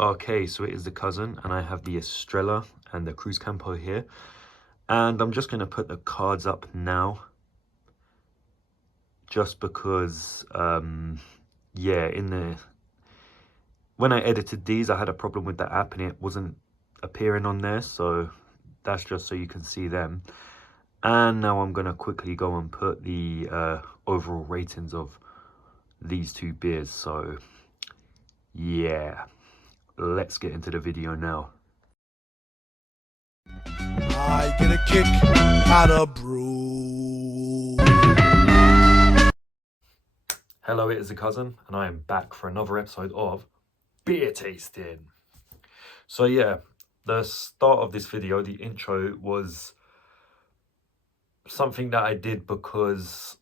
Okay, so it is the cousin, and I have the Estrella and the Cruz Campo here. And I'm just going to put the cards up now. Just because, yeah, when I edited these, I had a problem with the app and it wasn't appearing on there. So that's just so you can see them. And now I'm going to quickly go and put the overall ratings of these two beers. So, yeah, let's get into the video now. I get a kick out of brew. Hello, it is the cousin, and I am back for another episode of Beer Tasting. So yeah, the start of this video, the intro, was something that I did because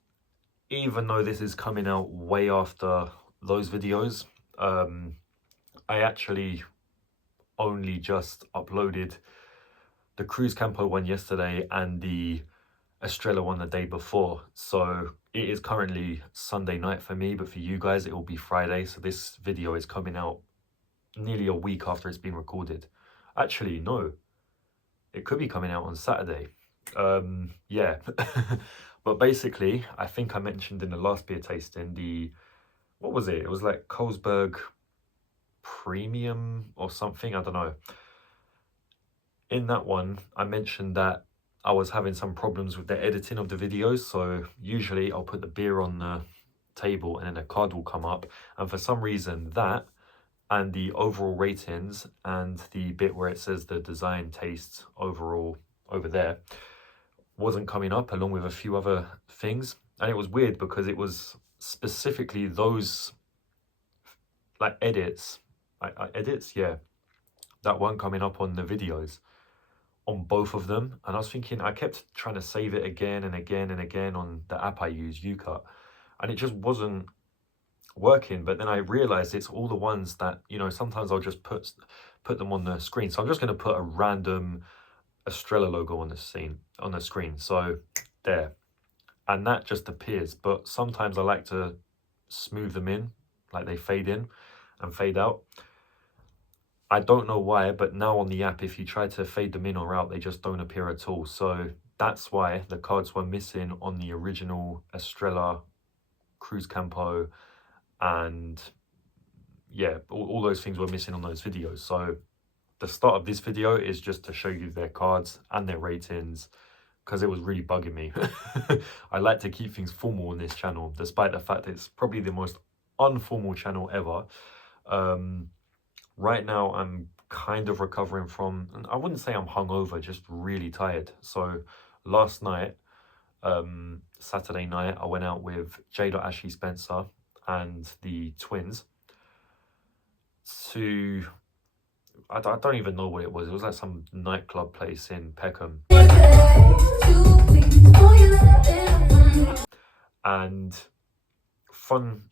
even though this is coming out way after those videos, I actually only just uploaded the Cruz Campo one yesterday and the Estrella one the day before. So it is currently Sunday night for me, but for you guys it will be Friday. So this video is coming out nearly a week after it's been recorded. Actually, no, it could be coming out on Saturday. Yeah. But basically, I think I mentioned in the last beer tasting what was it? It was like Carlsberg Premium or something, I don't know. In that one, I mentioned that I was having some problems with the editing of the videos. So usually I'll put the beer on the table and then a card will come up. And for some reason that and the overall ratings and the bit where it says the design, taste, overall over there wasn't coming up, along with a few other things. And it was weird because it was specifically those like edits, yeah, that weren't coming up on the videos on both of them. And I was thinking, I kept trying to save it again and again and again on the app I use, UCut, and it just wasn't working. But then I realized it's all the ones that, you know, sometimes I'll just put them on the screen. So I'm just going to put a random Estrella logo on the screen. So there, and that just appears. But sometimes I like to smooth them in, like they fade in and fade out. I don't know why, but now on the app, if you try to fade them in or out, they just don't appear at all. So that's why the cards were missing on the original Estrella, Cruz Campo, and yeah, all those things were missing on those videos. So the start of this video is just to show you their cards and their ratings, because it was really bugging me. I like to keep things formal on this channel, despite the fact that it's probably the most unformal channel ever. Right now, I'm kind of recovering from, and I wouldn't say I'm hungover, just really tired. So last night, Saturday night, I went out with Ashley Spencer and the twins to, I don't even know what it was. It was like some nightclub place in Peckham. And fun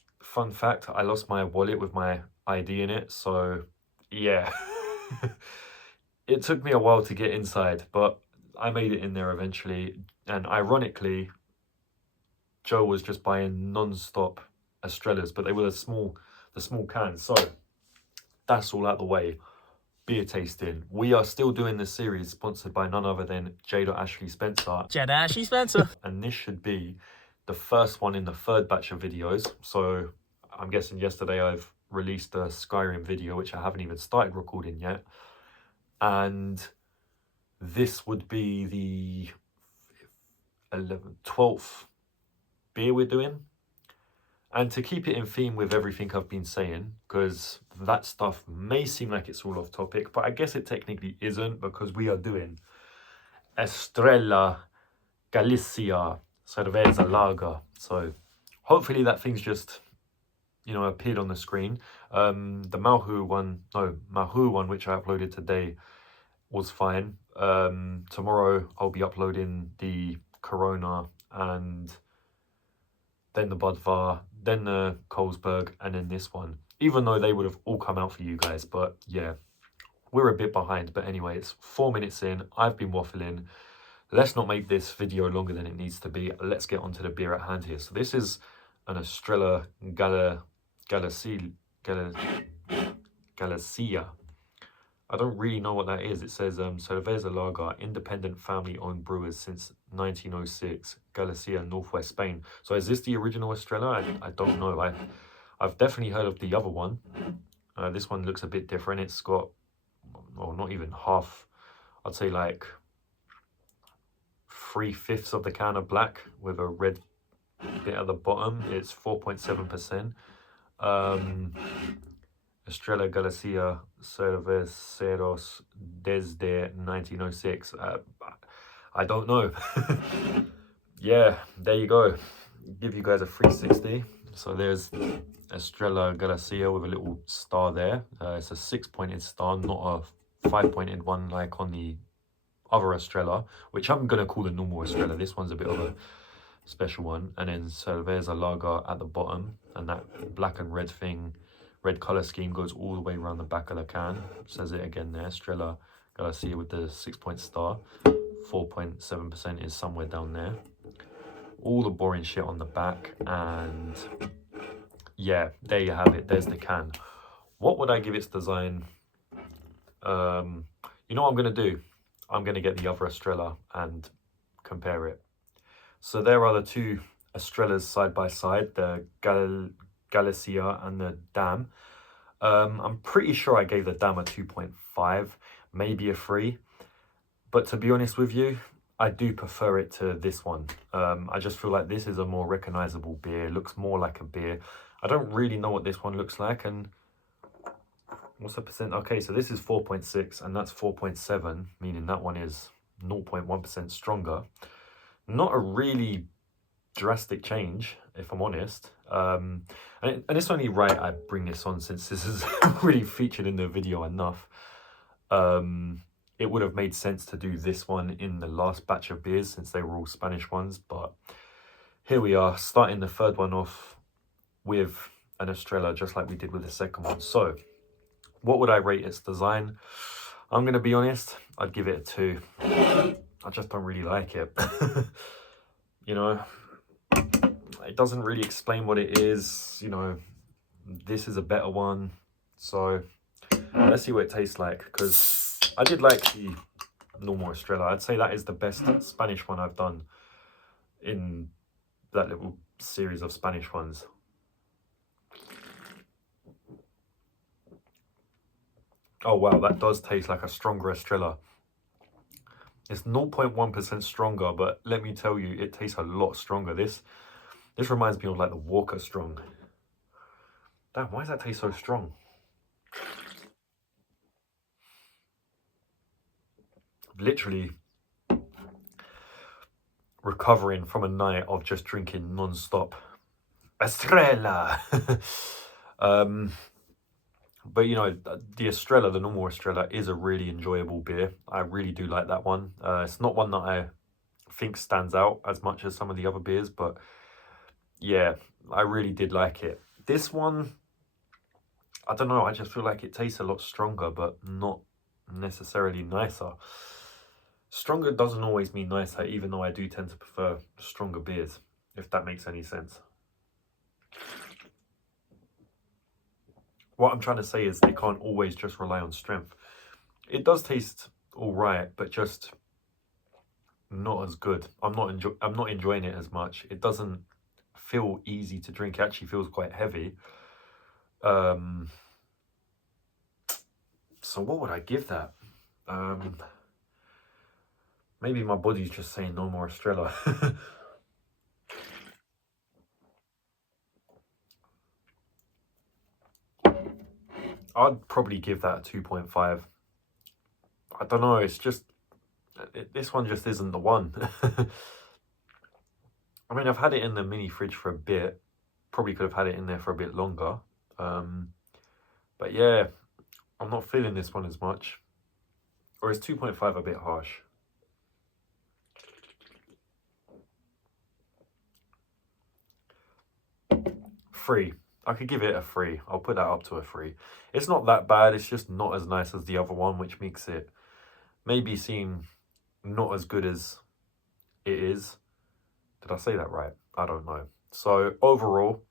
fact, I lost my wallet with my ID in it. So yeah, it took me a while to get inside, but I made it in there eventually. And ironically, Joe was just buying non-stop Estrellas, but they were the small cans. So that's all out the way. Beer tasting. We are still doing this series sponsored by none other than Ashley Spencer. Ashley Spencer. And this should be the first one in the third batch of videos. So I'm guessing yesterday I've released a Skyrim video, which I haven't even started recording yet. And this would be the 12th beer we're doing. And to keep it in theme with everything I've been saying, because that stuff may seem like it's all off topic, but I guess it technically isn't, because we are doing Estrella Galicia Cerveza Lager. So hopefully that thing's just, you know, appeared on the screen. The Mahou one, which I uploaded today, was fine. Tomorrow I'll be uploading the Corona, and then the Budvar, then the Carlsberg, and then this one. Even though they would have all come out for you guys, but yeah, we're a bit behind. But anyway, it's 4 minutes in. I've been waffling. Let's not make this video longer than it needs to be. Let's get onto the beer at hand here. So this is an Estrella Galicia. Galicia. I don't really know what that is. It says Cerveza Lager, independent family-owned brewers since 1906, Galicia, northwest Spain. So is this the original Estrella? I don't know. I've definitely heard of the other one. This one looks a bit different. It's got, well, not even half. I'd say like 3/5 of the can of black with a red bit at the bottom. It's 4.7%. Estrella Galicia Cerveceros desde 1906. I don't know. Yeah, there you go. Give you guys a 360. So there's Estrella Galicia with a little star there. It's a 6-pointed star, not a 5-pointed one like on the other Estrella, which I'm going to call the normal Estrella. This one's a bit of a special one. And then Cerveza Lager at the bottom, and that black and red thing, red color scheme goes all the way around the back of the can. Says it again there, Estrella Galicia with the 6-point star. 4.7% is somewhere down there. All the boring shit on the back, and yeah, there you have it. There's the can. What would I give its design? You know what I'm going to do? I'm going to get the other Estrella and compare it. So there are the two Estrellas side by side, the Galicia and the Dam. I'm pretty sure I gave the Dam a 2.5, maybe a 3. But to be honest with you, I do prefer it to this one. I just feel like this is a more recognizable beer. It looks more like a beer. I don't really know what this one looks like. And what's the percent? Okay, so this is 4.6 and that's 4.7, meaning that one is 0.1% stronger. Not a really drastic change, if I'm honest. And it's only right I bring this on since this is really featured in the video enough. It would have made sense to do this one in the last batch of beers since they were all Spanish ones, but here we are, starting the third one off with an Estrella, just like we did with the second one. So, what would I rate its design? I'm going to be honest, I'd give it a 2. I just don't really like it. You know, it doesn't really explain what it is. You know, this is a better one. So, let's see what it tastes like, because I did like the normal Estrella. I'd say that is the best Spanish one I've done in that little series of Spanish ones. Oh wow, that does taste like a stronger Estrella. It's 0.1% stronger, but let me tell you, it tastes a lot stronger. This reminds me of like the Walker Strong. Damn, why does that taste so strong? Literally recovering from a night of just drinking non-stop Estrella. But you know, the Estrella, the normal Estrella, is a really enjoyable beer. I really do like that one. It's not one that I think stands out as much as some of the other beers, but yeah, I really did like it. This one, I don't know, I just feel like it tastes a lot stronger, but not necessarily nicer. Stronger doesn't always mean nicer, even though I do tend to prefer stronger beers, if that makes any sense. What I'm trying to say is they can't always just rely on strength. It does taste all right, but just not as good. I'm not enjoying it as much. It doesn't feel easy to drink. It actually feels quite heavy. So what would I give that? Maybe my body's just saying no more Estrella. I'd probably give that a 2.5. I don't know, it's just, this one just isn't the one. I mean, I've had it in the mini fridge for a bit. Probably could have had it in there for a bit longer. But yeah, I'm not feeling this one as much. Or is 2.5 a bit harsh? Three. I could give it a 3. I'll put that up to a 3. It's not that bad. It's just not as nice as the other one, which makes it maybe seem not as good as it is. Did I say that right? I don't know. So overall,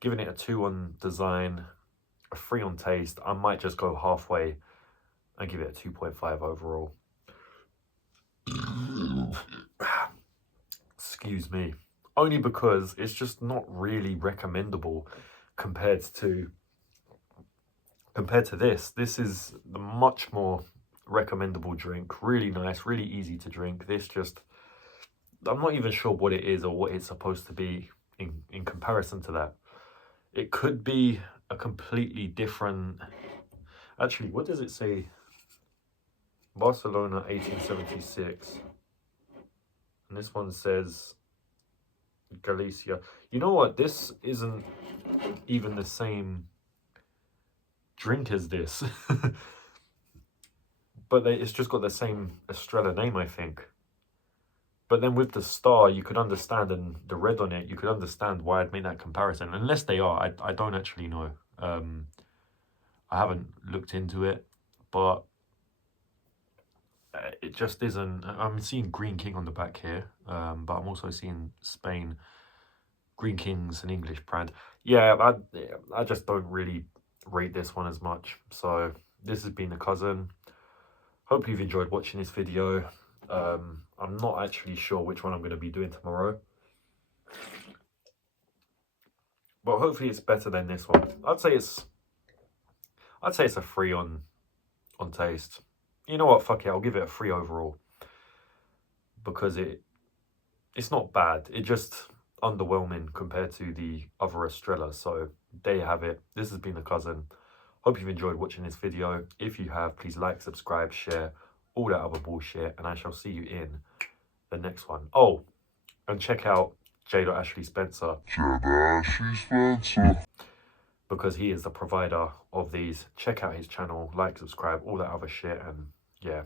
giving it a 2 on design, a 3 on taste. I might just go halfway and give it a 2.5 overall. Excuse me. Only because it's just not really recommendable compared to this. This is the much more recommendable drink. Really nice, really easy to drink. This just, I'm not even sure what it is or what it's supposed to be in comparison to that. It could be a completely different... Actually, what does it say? Barcelona 1876. And this one says Galicia. You know what? This isn't even the same drink as this. But it's just got the same Estrella name, I think. But then with the star, you could understand, and the red on it, you could understand why I'd make that comparison. Unless they are, I don't actually know. I haven't looked into it, but it just isn't. I'm seeing Green King on the back here, but I'm also seeing Spain. Green King's an English brand. Yeah, I just don't really rate this one as much. So this has been The Cousin. Hope you've enjoyed watching this video. I'm not actually sure which one I'm going to be doing tomorrow, but hopefully it's better than this one. I'd say it's a 3 on taste. You know what? Fuck it. I'll give it a 3 overall because it's not bad. It just underwhelming compared to the other Estrella. So there you have it. This has been The Cousin. Hope you've enjoyed watching this video. If you have, please like, subscribe, share, all that other bullshit, and I shall see you in the next one. Oh, and check out J.Ashley Spencer. Because he is the provider of these. Check out his channel, like, subscribe, all that other shit, and yeah.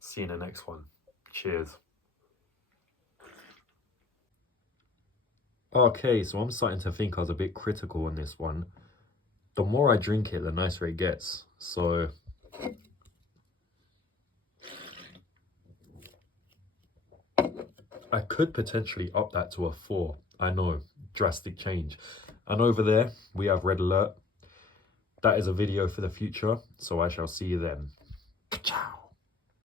See you in the next one. Cheers. Okay, so I'm starting to think I was a bit critical on this one. The more I drink it, the nicer it gets. So I could potentially up that to a 4. I know, drastic change. And over there, we have Red Alert. That is a video for the future, so I shall see you then. Ciao.